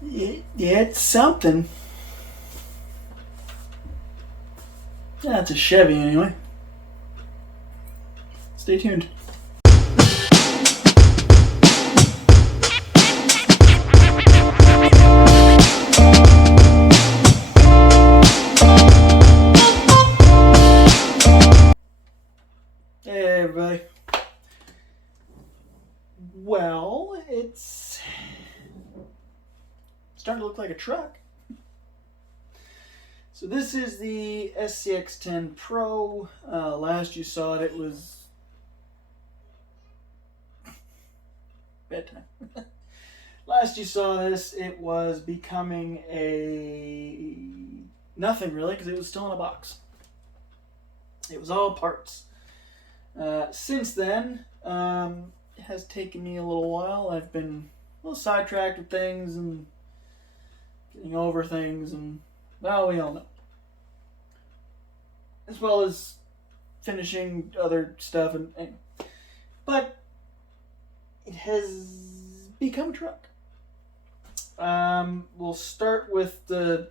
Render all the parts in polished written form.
It's something. Yeah, it's a Chevy anyway. Stay tuned. Hey everybody. Well, it's starting to look like a truck. So this is the SCX10 Pro. Last you saw it, it was bedtime. Last you saw this, it was becoming a nothing really, because it was still in a box. It was all parts. Since then, it has taken me a little while. I've been a little sidetracked with things and getting over things, and well, we all know. As well as finishing other stuff, but it has become a truck. We'll start with the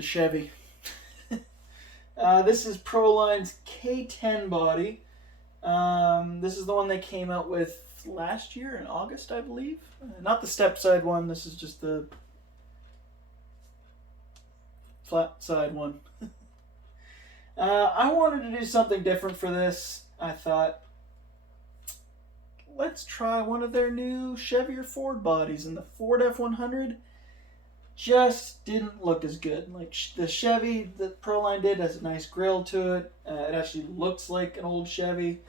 Chevy. This is Proline's K10 body. This is the one they came out with last year in August, I believe. Not the step side one. This is just the flat side one. I wanted to do something different for this. I thought, let's try one of their new Chevy or Ford bodies, and the Ford F100 just didn't look as good. Like the Chevy that Proline did has a nice grill to it. It actually looks like an old Chevy.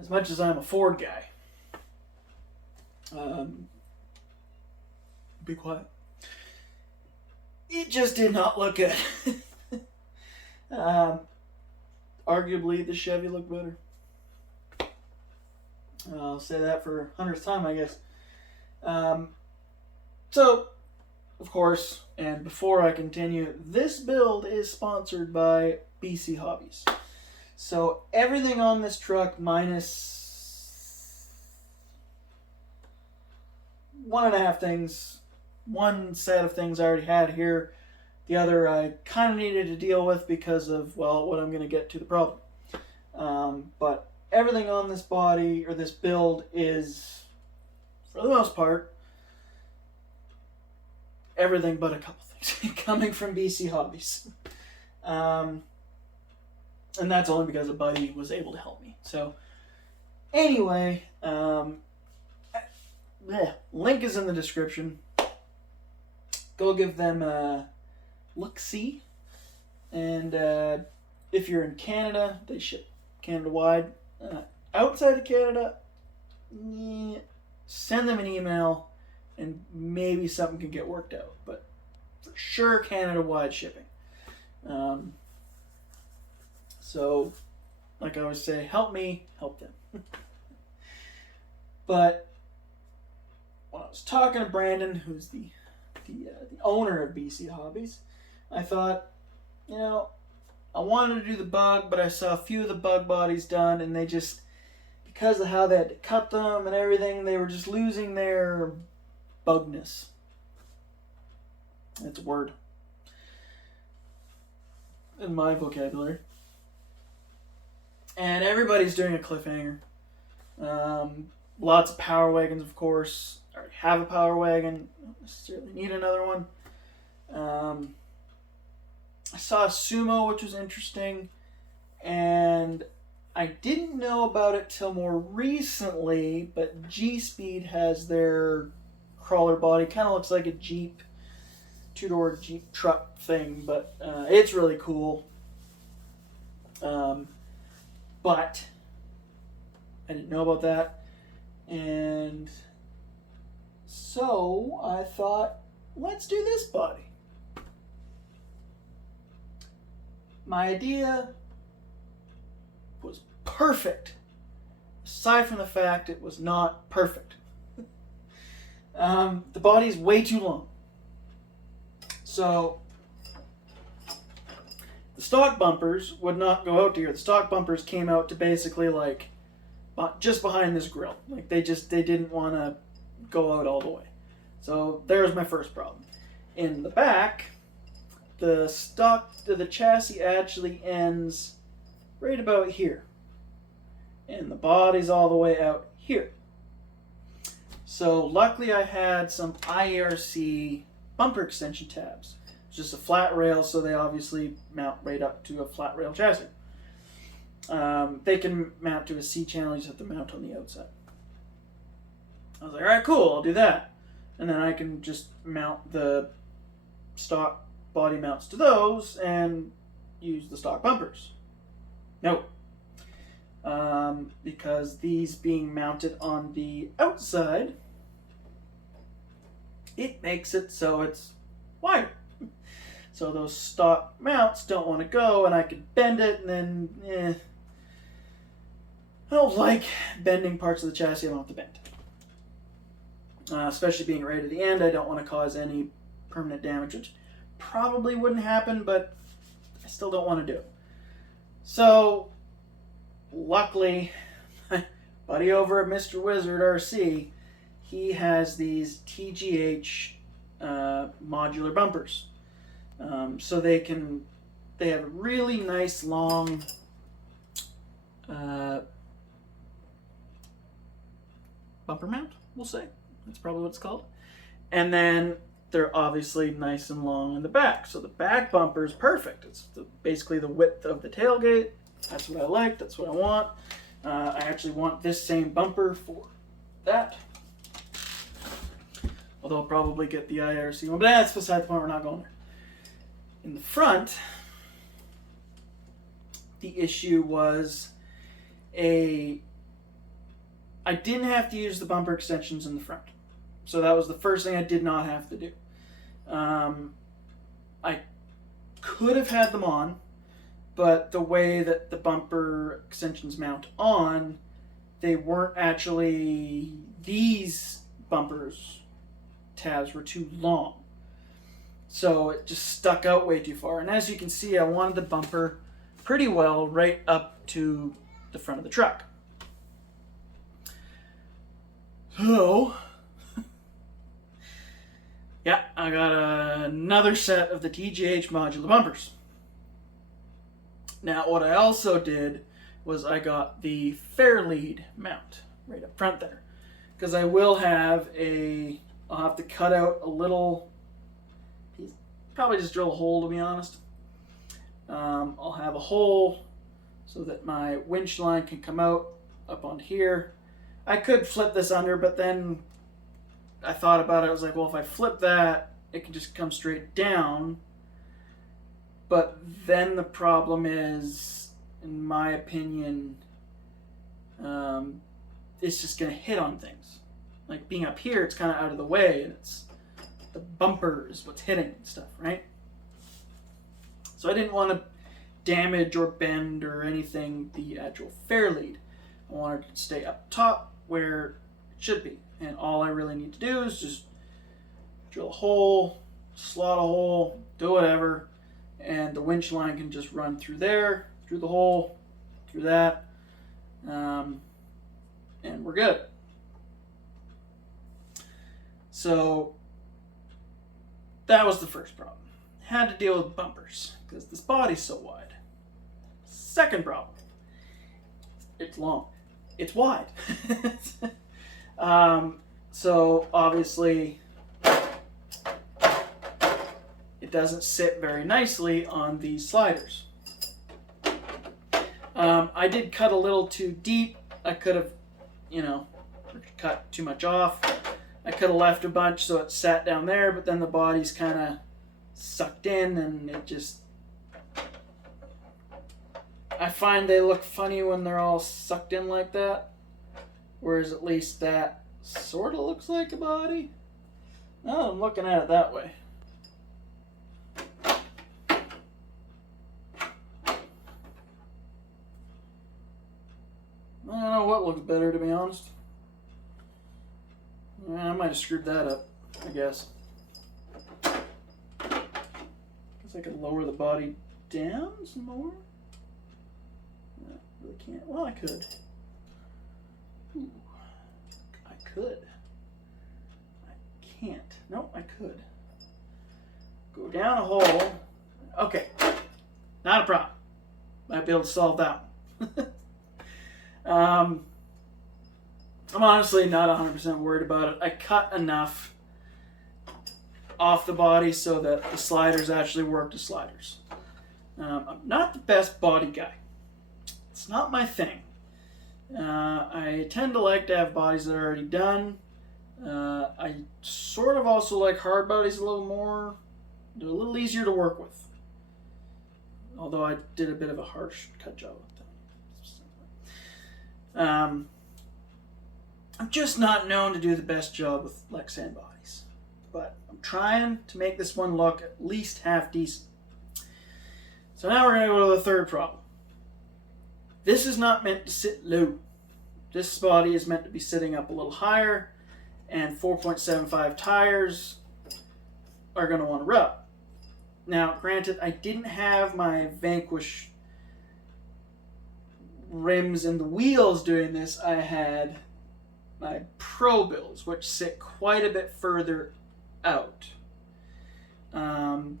As much as I'm a Ford guy. Be quiet. It just did not look good. Arguably the Chevy looked better. I'll say that for 100th time, I guess. So, of course, and before I continue, this build is sponsored by BC Hobbies. So everything on this truck minus 1.5 things. One set of things I already had here. The other I kind of needed to deal with because of, well, what I'm going to get to the problem. But everything on this body, or this build, is, for the most part, everything but a couple things coming from BC Hobbies. And that's only because a buddy was able to help me. So, anyway, link is in the description. Go give them a look-see. And if you're in Canada, they ship Canada-wide. Outside of Canada, send them an email and maybe something can get worked out. But for sure, Canada-wide shipping. So, like I always say, help me, help them. But when I was talking to Brandon, who's the owner of BC Hobbies, I thought, you know, I wanted to do the bug, but I saw a few of the bug bodies done, and they just, because of how they had to cut them and everything, they were just losing their bugness. That's a word in my vocabulary. And everybody's doing a cliffhanger. Lots of power wagons, of course. I already have a power wagon. Don't necessarily need another one. I saw a sumo, which was interesting. And I didn't know about it till more recently, but G-Speed has their crawler body. Kind of looks like a Jeep, two-door Jeep truck thing, but it's really cool. But I didn't know about that. And so I thought, let's do this body. My idea was perfect, aside from the fact it was not perfect. The body is way too long. So the stock bumpers would not go out to here. The stock bumpers came out to basically like just behind this grill. Like they didn't want to go out all the way. So there's my first problem. In the back, the chassis actually ends right about here. And the body's all the way out here. So luckily I had some IRC bumper extension tabs. It's just a flat rail, so they obviously mount right up to a flat rail chassis. They can mount to a C channel, you just have to mount on the outside. I was like, alright, cool, I'll do that. And then I can just mount the stock body mounts to those and use the stock bumpers. No. Because these being mounted on the outside, it makes it so it's wider. So those stock mounts don't want to go, and I could bend it, and then, I don't like bending parts of the chassis I don't have to bend. Especially being right at the end, I don't want to cause any permanent damage, which probably wouldn't happen, but I still don't want to do it. So, luckily, my buddy over at Mr. Wizard RC, he has these TGH modular bumpers. So they have a really nice long bumper mount, we'll say. That's probably what it's called. And then they're obviously nice and long in the back. So the back bumper is perfect. It's basically the width of the tailgate. That's what I like. That's what I want. I actually want this same bumper for that. Although I'll probably get the IRC one. But that's beside the point. We're not going there. In the front, the issue was I didn't have to use the bumper extensions in the front. So that was the first thing I did not have to do. I could have had them on, but the way that the bumper extensions mount on, they weren't actually, these bumpers tabs were too long. So it just stuck out way too far. And as you can see, I wanted the bumper pretty well right up to the front of the truck. So, yeah, I got another set of the TGH modular bumpers. Now, what I also did was I got the Fairlead mount right up front there. Because I will have I'll have to cut out a little piece, probably just drill a hole to be honest. I'll have a hole so that my winch line can come out up on here. I could flip this under, but then I thought about it. I was like, well, if I flip that, it can just come straight down. But then the problem is, in my opinion, it's just going to hit on things. Like being up here, it's kind of out of the way, and it's the bumper is what's hitting and stuff, right? So I didn't want to damage or bend or anything the actual Fairlead. I wanted it to stay up top where it should be. And all I really need to do is just drill a hole, slot a hole, do whatever, and the winch line can just run through there, through the hole, through that, and we're good. So that was the first problem. Had to deal with bumpers because this body's so wide. Second problem, it's long. It's wide. So obviously it doesn't sit very nicely on these sliders. I did cut a little too deep. I could have, cut too much off. I could have left a bunch so it sat down there, but then the body's kind of sucked in and it just... I find they look funny when they're all sucked in like that. Whereas at least that sort of looks like a body. Oh, I'm looking at it that way. I don't know what looks better, to be honest. I might have screwed that up, I guess. Guess I could lower the body down some more. No, really can't. Well, I could. could. I can't. No, I could. Go down a hole. Okay. Not a problem. Might be able to solve that one. I'm honestly not 100% worried about it. I cut enough off the body so that the sliders actually work as sliders. I'm not the best body guy. It's not my thing. I tend to like to have bodies that are already done. I sort of also like hard bodies a little more. They're a little easier to work with. Although I did a bit of a harsh cut job with them. I'm just not known to do the best job with Lexan bodies. But I'm trying to make this one look at least half decent. So now we're going to go to the third problem. This is not meant to sit low. This body is meant to be sitting up a little higher, and 4.75 tires are going to want to rub. Now, granted, I didn't have my Vanquish rims and the wheels doing this. I had my Pro builds, which sit quite a bit further out.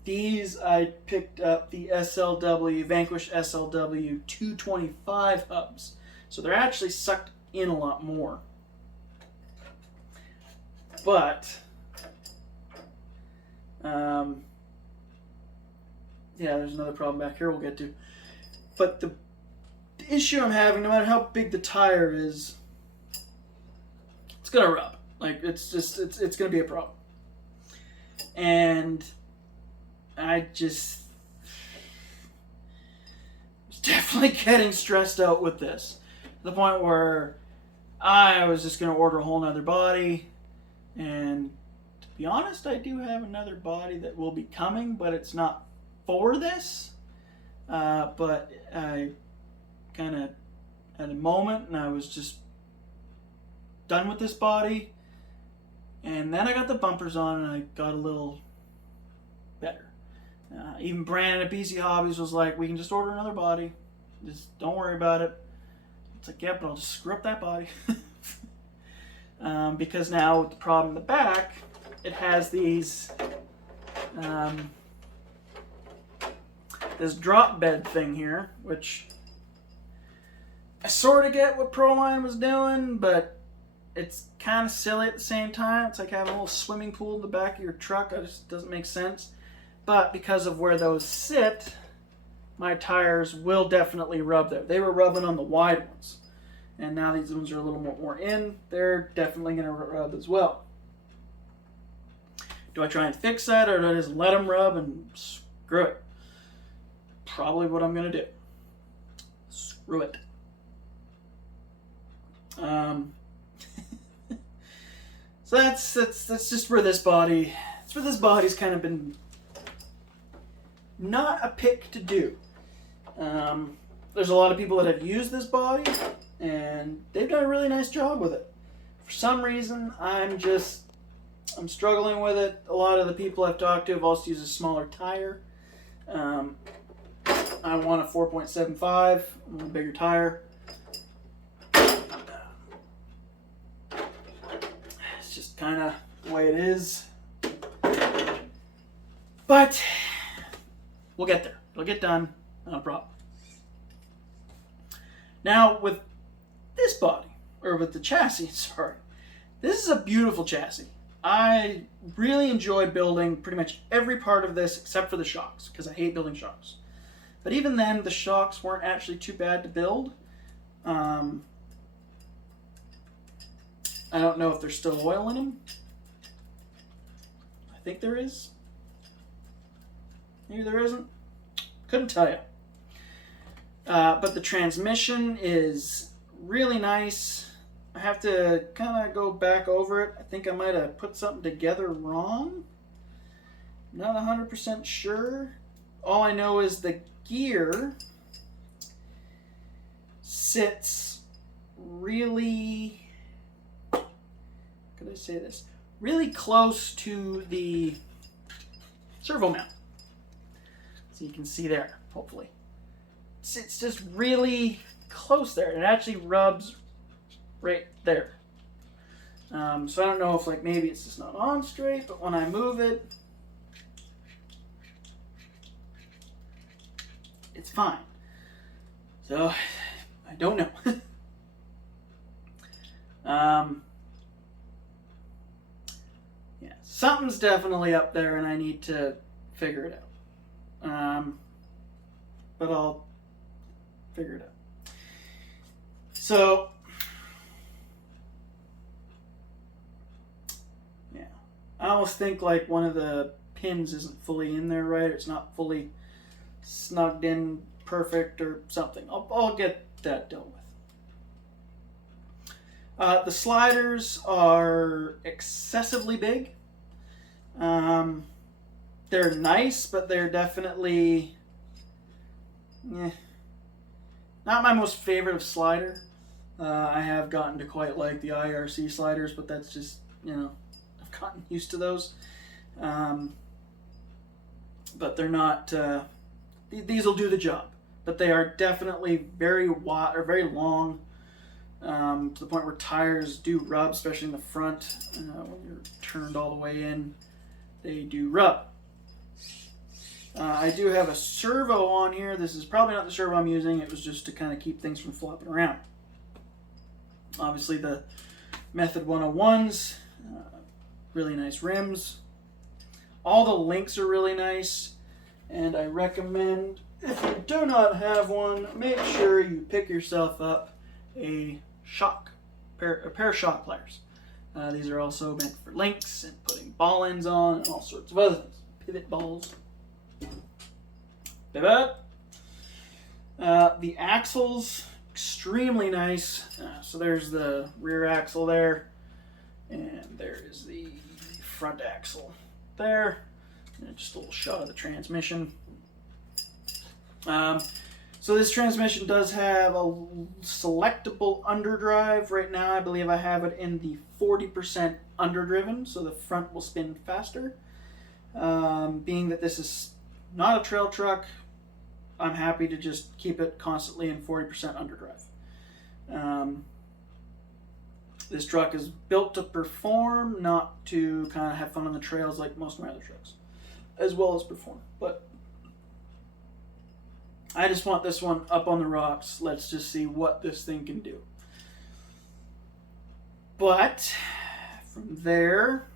These I picked up the Vanquish SLW 225 hubs. So they're actually sucked in a lot more. But, yeah, there's another problem back here we'll get to. But the issue I'm having, no matter how big the tire is, it's gonna rub. Like, it's gonna be a problem. And I just was definitely getting stressed out with this. To the point where I was just going to order a whole nother body. And to be honest, I do have another body that will be coming, but it's not for this. But I kind of had a moment and I was just done with this body. And then I got the bumpers on and I got a little better. Even Brandon at BC Hobbies was like, we can just order another body. Just don't worry about it. It's like, yeah, but I'll just screw up that body. Because now with the problem in the back, it has these, this drop bed thing here, which I sort of get what Proline was doing, but it's kind of silly at the same time. It's like having a little swimming pool in the back of your truck. It just doesn't make sense. But because of where those sit, my tires will definitely rub there. They were rubbing on the wide ones. And now these ones are a little more in. They're definitely going to rub as well. Do I try and fix that, or do I just let them rub and screw it? Probably what I'm going to do. Screw it. So that's just where this body. That's where this body's kind of been not a pick to do. There's a lot of people that have used this body, and they've done a really nice job with it. For some reason, I'm struggling with it. A lot of the people I've talked to have also used a smaller tire. I want a 4.75, I want a bigger tire. It's just kind of the way it is. But we'll get there. It'll get done. Not a problem. Now, with this body, or with the chassis, sorry, this is a beautiful chassis. I really enjoy building pretty much every part of this except for the shocks, because I hate building shocks. But even then, the shocks weren't actually too bad to build. I don't know if there's still oil in them. I think there is. Maybe there isn't. Couldn't tell you. But the transmission is really nice. I have to kind of go back over it. I think I might have put something together wrong. Not 100% sure. All I know is the gear sits really, how could I say this? Really close to the servo mount. So you can see there, hopefully. It's just really close there. It actually rubs right there. So I don't know if like maybe it's just not on straight, but when I move it, it's fine. So I don't know. Yeah, something's definitely up there, and I need to figure it out. But I'll figure it out. So yeah, I almost think like one of the pins isn't fully in there right. It's not fully snugged in perfect or something. I'll get that dealt with. The sliders are excessively big. They're nice, but they're definitely not my most favorite of slider. I have gotten to quite like the IRC sliders, but that's just, I've gotten used to those. But they're not, these will do the job, but they are definitely very wide or very long, to the point where tires do rub, especially in the front. When you're turned all the way in, they do rub. I do have a servo on here. This is probably not the servo I'm using. It was just to kind of keep things from flopping around. Obviously the Method 101s, really nice rims. All the links are really nice, and I recommend, if you do not have one, make sure you pick yourself up a pair of shock pliers. These are also meant for links and putting ball ends on and all sorts of other things. Pivot balls. Pivot. The axles, extremely nice. So there's the rear axle there, and there is the front axle there. And just a little shot of the transmission. So this transmission does have a selectable underdrive. Right now I believe I have it in the 40% underdriven, so the front will spin faster. Being that this is not a trail truck, I'm happy to just keep it constantly in 40% underdrive. This truck is built to perform, not to kind of have fun on the trails like most of my other trucks, as well as perform. But I just want this one up on the rocks. Let's just see what this thing can do. But from there,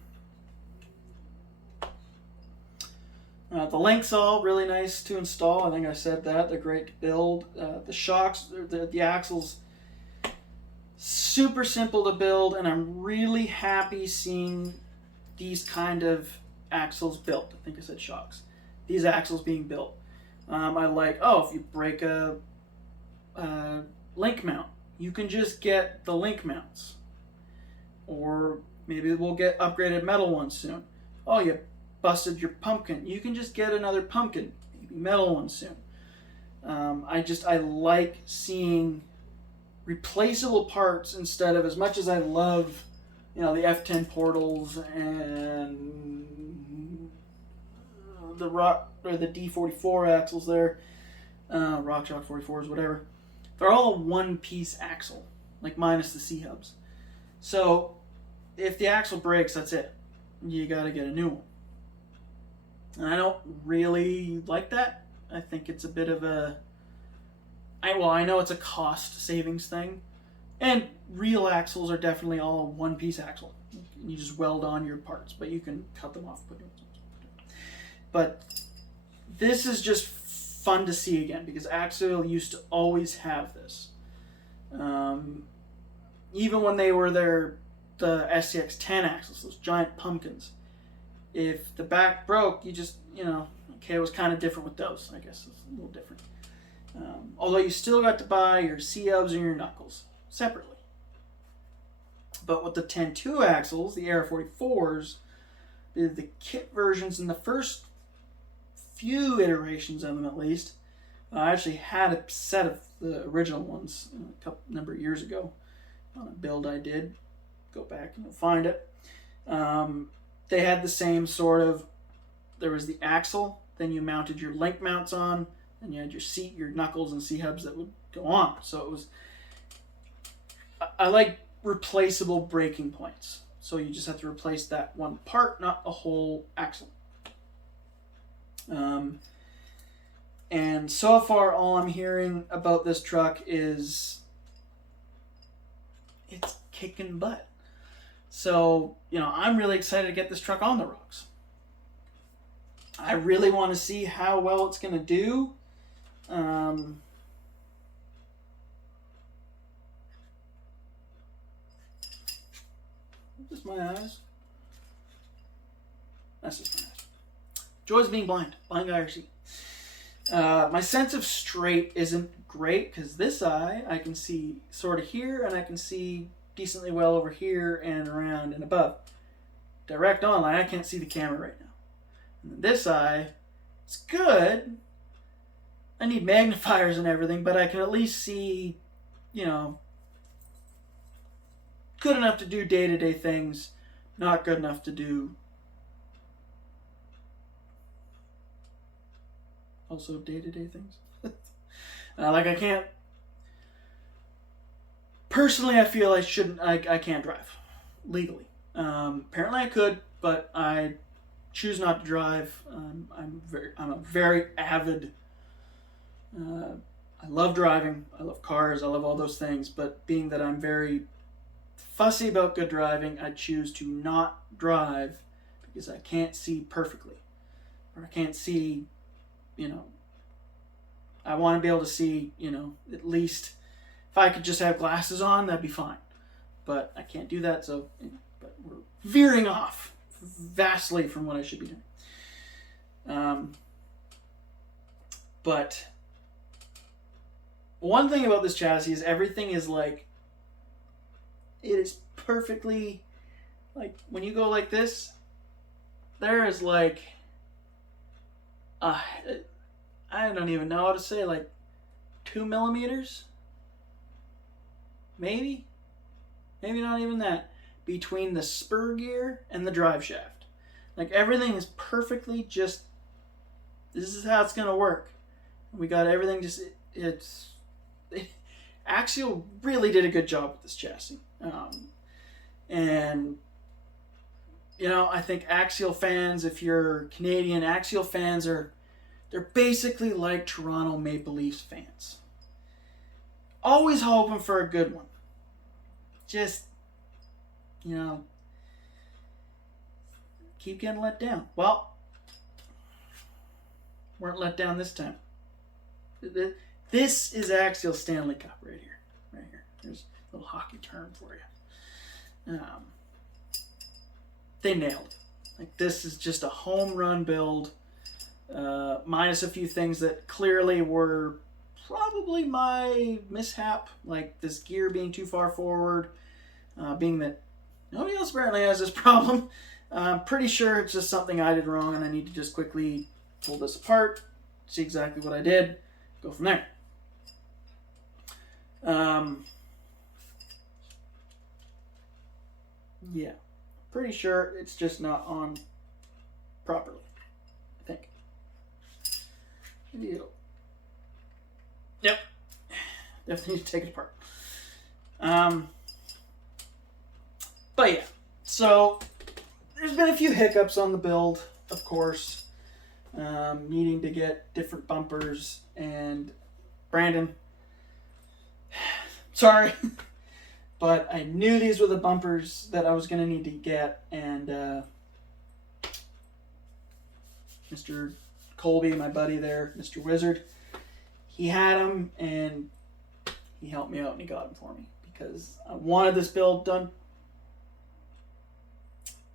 the links all really nice to install. I think I said that. They're great to build. The shocks, the axles, super simple to build, and I'm really happy seeing these kind of axles built. I think I said shocks. These axles being built. I like, if you break a link mount, you can just get the link mounts. Or maybe we'll get upgraded metal ones soon. Oh, you busted your pumpkin. You can just get another pumpkin, maybe metal one soon. I like seeing replaceable parts instead of, as much as I love, the F10 portals and the D44 axles there, RockShox 44s, whatever. They're all a one-piece axle, like minus the C-hubs. So if the axle breaks, that's it. You got to get a new one. And I don't really like that. I think it's a bit of a... I know it's a cost savings thing. And real axles are definitely all a one-piece axle. You just weld on your parts, but you can cut them off. But this is just fun to see again, because Axial used to always have this. Even when they were the SCX10 axles, those giant pumpkins. If the back broke, you just, okay, it was kind of different with those. I guess it's a little different. Although you still got to buy your C-hubs and your knuckles separately. But with the 10.2 axles, the Air 44s, the kit versions in the first few iterations of them at least, I actually had a set of the original ones a number of years ago on a build I did. Go back and you'll find it. They had the same sort of, there was the axle, then you mounted your link mounts on, and you had your knuckles and C-hubs that would go on. So it was, I like replaceable braking points. So you just have to replace that one part, not a whole axle. And so far, all I'm hearing about this truck is it's kicking butt. So, I'm really excited to get this truck on the rocks. I really want to see how well it's going to do. Just my eyes. That's just my eyes. Joys of being blind. Blind guy RC. My sense of straight isn't great because this eye I can see sort of here, and I can see decently well over here and around and above. Direct on, like I can't see the camera right now. And this eye, it's good. I need magnifiers and everything, but I can at least see, good enough to do day-to-day things, not good enough to do also day-to-day things. Like I can't, personally I feel I can't drive legally. Apparently I could, but I choose not to drive. I'm a very avid, I love driving, I love cars, I love all those things, but being that I'm very fussy about good driving, I choose to not drive because I can't see perfectly. Or I can't see, I want to be able to see, at least if I could just have glasses on, that'd be fine. But I can't do that, so, but we're veering off vastly from what I should be doing. But one thing about this chassis is everything is like, it is perfectly, like, when you go like this, there is like, I don't even know how to say, like 2 millimeters? Maybe not even that, between the spur gear and the drive shaft. Like everything is perfectly just, this is how it's going to work. We got everything just, Axial really did a good job with this chassis. And, I think Axial fans, if you're Canadian, Axial fans they're basically like Toronto Maple Leafs fans. Always hoping for a good one. Just, keep getting let down. Well, weren't let down this time. This is Axial Stanley Cup right here. Right here. There's a little hockey term for you. They nailed it. Like, this is just a home run build. Minus a few things that clearly were probably my mishap, like this gear being too far forward, being that nobody else apparently has this problem. I'm pretty sure it's just something I did wrong, and I need to just quickly pull this apart, see exactly what I did, go from there. Yeah, pretty sure it's just not on properly, I think. Maybe it'll... Yep. Definitely need to take it apart. But yeah, so there's been a few hiccups on the build, of course. Needing to get different bumpers, and Brandon, sorry, but I knew these were the bumpers that I was going to need to get, and Mr. Colby, my buddy there, Mr. Wizard, he had them, and he helped me out, and he got them for me, because I wanted this build done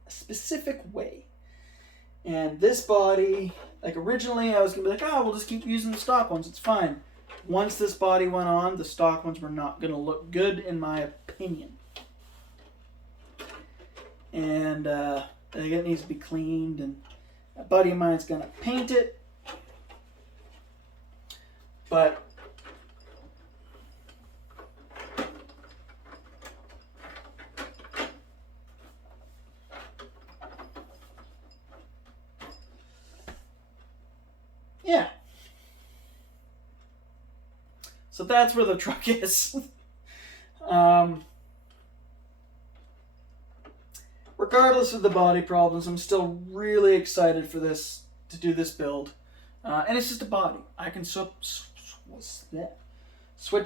a specific way. And this body, like originally I was going to be like, oh, we'll just keep using the stock ones, it's fine. Once this body went on, the stock ones were not going to look good, in my opinion. And it needs to be cleaned, and a buddy of mine's going to paint it. But yeah. So that's where the truck is. regardless of the body problems, I'm still really excited for this, to do this build. And it's just a body. I can switch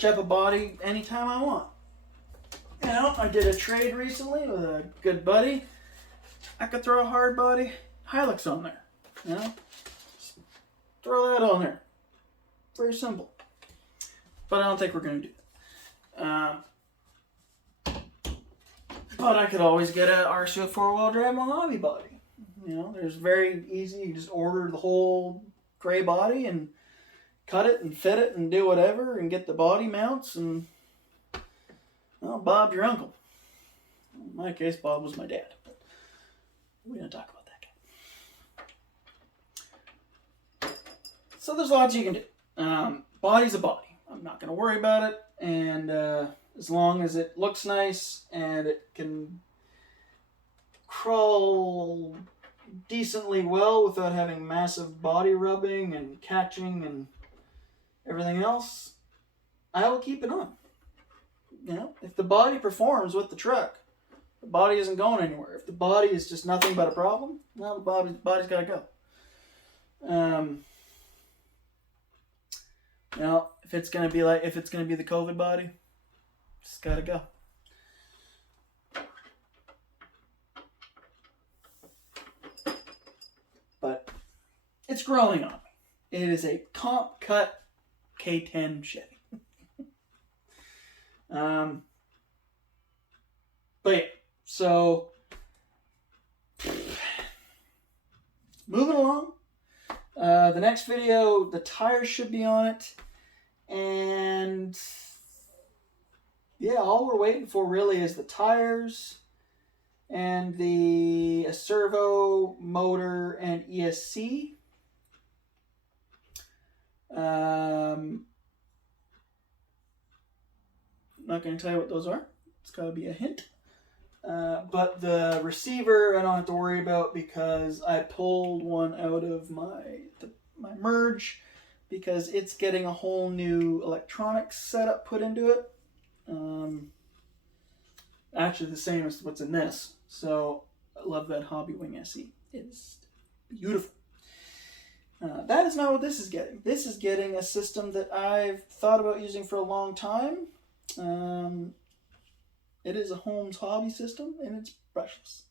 up a body anytime I want. You know, I did a trade recently with a good buddy. I could throw a hard body Hilux on there. You know, just throw that on there. Very simple. But I don't think we're going to do that. But I could always get an RC with 4-wheel drive hobby body. You know, there's very easy. You just order the whole gray body and cut it and fit it and do whatever and get the body mounts and, well, Bob's your uncle. In my case, Bob was my dad. But we don't talk about that guy. So there's lots you can do. Body's a body. I'm not going to worry about it. And as long as it looks nice and it can crawl decently well without having massive body rubbing and catching and everything else, I will keep it on. You know, if the body performs with the truck, the body isn't going anywhere. If the body is just nothing but a problem, well, the body's got to go. Now, if it's gonna be the COVID body, it's gotta go. But it's growing on me. It is a comp cut K10 Chevy. But yeah, so moving along. The next video, the tires should be on it. And yeah, all we're waiting for really is the tires and the servo, motor, and ESC. I'm not going to tell you what those are. It's got to be a hint. But the receiver I don't have to worry about because I pulled one out of my merge because it's getting a whole new electronics setup put into it. Actually the same as what's in this. So I love that HobbyWing SE. It's beautiful. That is not what this is getting. This is getting a system that I've thought about using for a long time. It is a Holmes Hobby system, and it's brushless.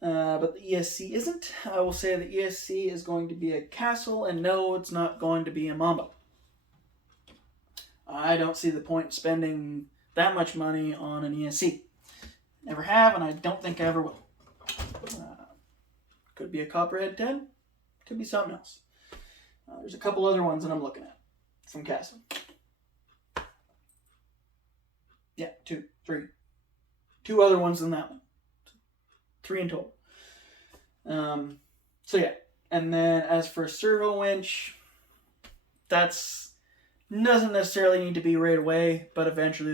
But the ESC isn't. I will say the ESC is going to be a Castle, and no, it's not going to be a Mambo. I don't see the point in spending that much money on an ESC. Never have, and I don't think I ever will. Could be a Copperhead 10. Could be something else. There's a couple other ones that I'm looking at from Castle. Yeah, two other ones than that one. 3 in total. So yeah, and then as for servo winch, doesn't necessarily need to be right away, but eventually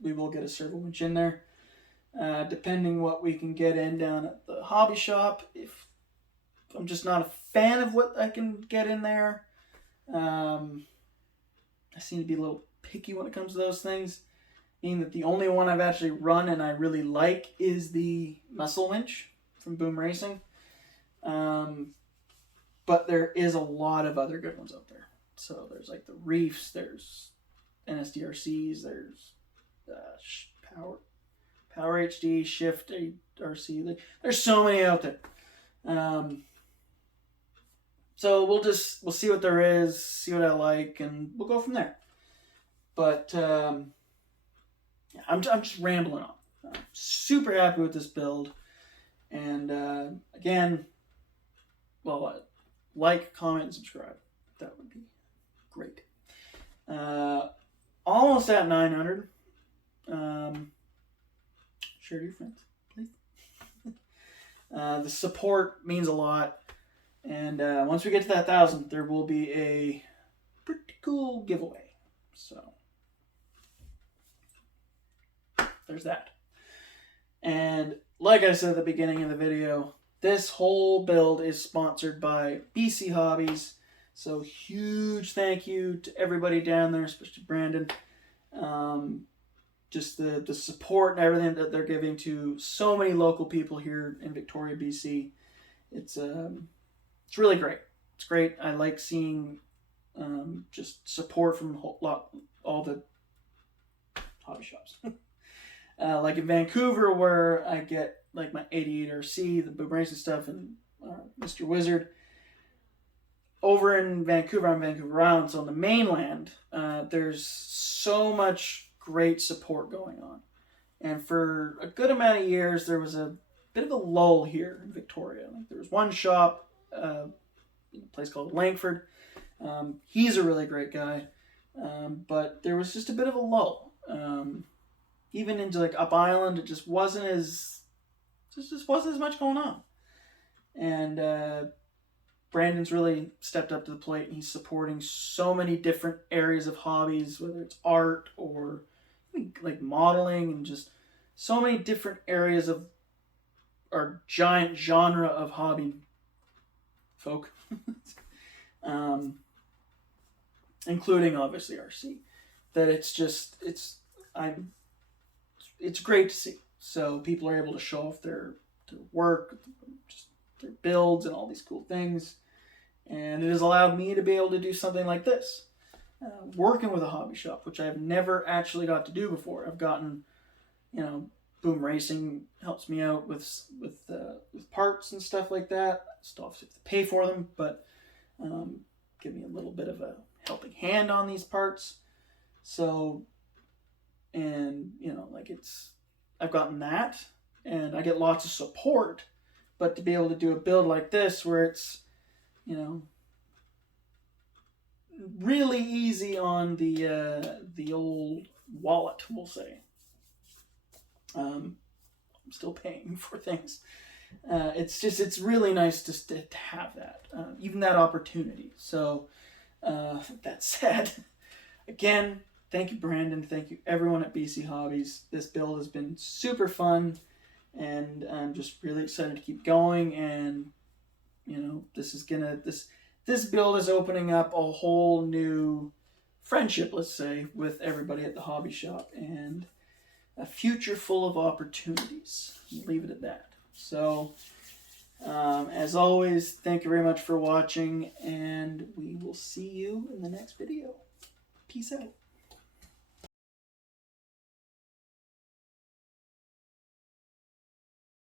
we will get a servo winch in there, depending what we can get in down at the hobby shop. If I'm just not a fan of what I can get in there, I seem to be a little picky when it comes to those things. Meaning that the only one I've actually run and I really like is the muscle winch from BoomRacing. But there is a lot of other good ones out there. So there's like the Reefs, there's NSDRCs, there's Power HD, Shift RC. There's so many out there. So we'll see what there is, see what I like, and we'll go from there. But I'm just rambling on. I'm super happy with this build. And again, well, like, comment, and subscribe. That would be great. Almost at 900. Share to your friends, please. The support means a lot. And once we get to that 1,000, there will be a pretty cool giveaway. So there's that. And like I said at the beginning of the video, this whole build is sponsored by BC Hobbies. So huge thank you to everybody down there, especially Brandon. just the support and everything that they're giving to so many local people here in Victoria, BC. It's really great. It's great. I like seeing just support from all the hobby shops. Like in Vancouver, where I get like my 88 RC, the BoomRacing stuff, and Mr. Wizard. Over in Vancouver, I'm Vancouver Island, so on the mainland, there's so much great support going on. And for a good amount of years, there was a bit of a lull here in Victoria. Like there was one shop, a place called Langford. He's a really great guy, but there was just a bit of a lull. Even into like Up Island, it just wasn't as much going on. And Brandon's really stepped up to the plate, and he's supporting so many different areas of hobbies, whether it's art or like modeling, and just so many different areas of our giant genre of hobby folk, including obviously RC. That it's great to see. So people are able to show off their work, just their builds, and all these cool things. And it has allowed me to be able to do something like this, working with a hobby shop, which I've never actually got to do before. I've gotten, BoomRacing helps me out with parts and stuff like that. Still have to pay for them, but give me a little bit of a helping hand on these parts. So, and I've gotten that, and I get lots of support. But to be able to do a build like this, where it's, really easy on the old wallet, we'll say. I'm still paying for things. It's really nice to have that, even that opportunity. So that said, again, thank you, Brandon. Thank you, everyone at BC Hobbies. This build has been super fun, and I'm just really excited to keep going. And this build is opening up a whole new friendship, let's say, with everybody at the hobby shop, and a future full of opportunities. I'll leave it at that. So, as always, thank you very much for watching, and we will see you in the next video. Peace out.